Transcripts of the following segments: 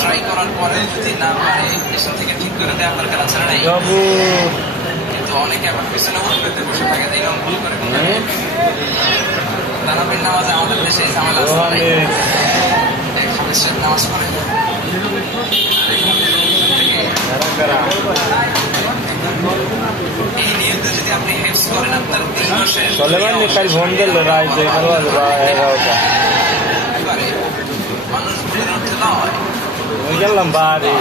Try করার পরে যদি না পারে পেছন থেকে ঠিক করে দেওয়ার দরকার আছে না? কিন্তু অনেকে আবার পেছনে উঠতে বসে থাকে, দেখলাম ভুল করে তারাবির নামাজে আমাদের দেশে ঝামেলা নামাজ পড়ে এই নিয়মটা যদি আপনি হেফজ করেন আপনার 3 মাসে মানুষ ভুলের অর্থে নয়। গেলাম বাড়ি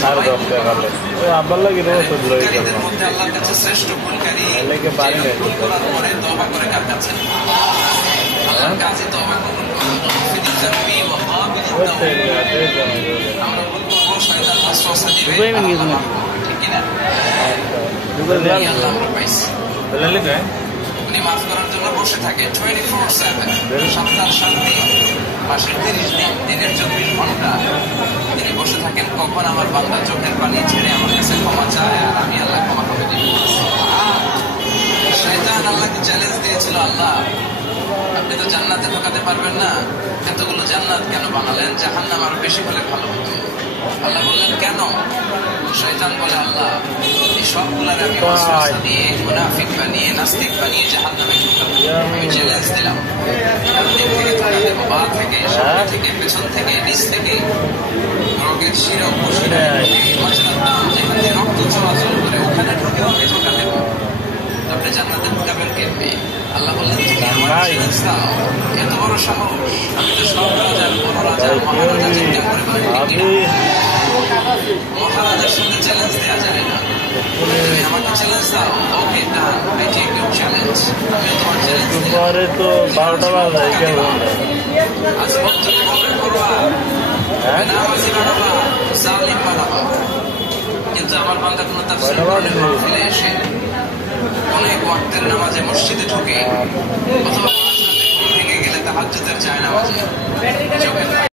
সাড়ে 10 টাকা আব্বার লাগে ভুলকারীদের মধ্যে আল্লাহর কাছে শ্রেষ্ঠ ভুলকারী ভুল করার পরে তওবা করে কার কাছে? আল্লাহর কাছে তওবা কবুল করেন। আমরা ভুল করবো, শয়তান ওয়াসওয়াসা দিবে, ঠিক কিনা? আল্লাহ আমরা পাইছি। উনি মাফ করার জন্য বসে থাকে 24/7, 7 দিন, মাসের 30 দিন, দিনের 24 ঘন্টা তিনি বসে থাকেন। কখন আমার বান্দা চোখের পানি ছেড়ে আমার কাছে ক্ষমা চায় আর আমি আল্লাহ ক্ষমা করে দিই। শয়তান আল্লাহকে চ্যালেঞ্জ দিয়েছিল, আল্লাহ আপনি তো জান্নাতে ঢোকাতে পারবেন না, এতগুলো জান্নাত কেন বানালেন? জাহান্নাম আরো বেশি হলে ভালো হতো। আল্লাহ বললেন কেন? শয়তান বলে, আল্লাহ এই সবগুলার আমি ওয়াসওয়াসা দিয়ে, মুনাফিক বানিয়ে, নাস্তিক বানিয়ে জাহান্নামে ঢোকাবো। আমি চ্যালেঞ্জ দিলাম, দিক থেকে ঢোকা দেবো, বা থেকে, সামনে থেকে, পেছন থেকে, নিচ থেকে, রোগের শিরা উপশিরা, মাঝরার দাম যেখান দিয়ে রক্ত চলাচল করে ওখানে ঢুকে ওকে ঢোকা দেবো। আপনি জান্নাতে ঢোকাবেন কেমনে? আল্লাহ বললেন তুমি আমার চ্যালেঞ্জ দাও, এত বড় সাহস, আমি তো সব রাজার বড় রাজা মহারাজা চিন্তা করে বলেন মহারাজার সঙ্গে চ্যালেঞ্জ দেওয়া যায় না। তুমি আমাকে চ্যালেঞ্জ দাও, ওকে ডান, আই টেক ইউর চ্যালেঞ্জ। আমি তোমার চ্যালেঞ্জ পরে তো 12টা বাজে আজ বক্তব্য কবুল করবা, নামাজি বানাবা, জালিম বানাবা, কিন্তু আমার বান্দা কোনো তাফসীর কোরআনের মাহফিলে এসে অনেক ওয়াক্তের নামাজে মসজিদে ঢুকে অথবা ভেঙে গেলে তাহাজ্জুদের যায় নামাজে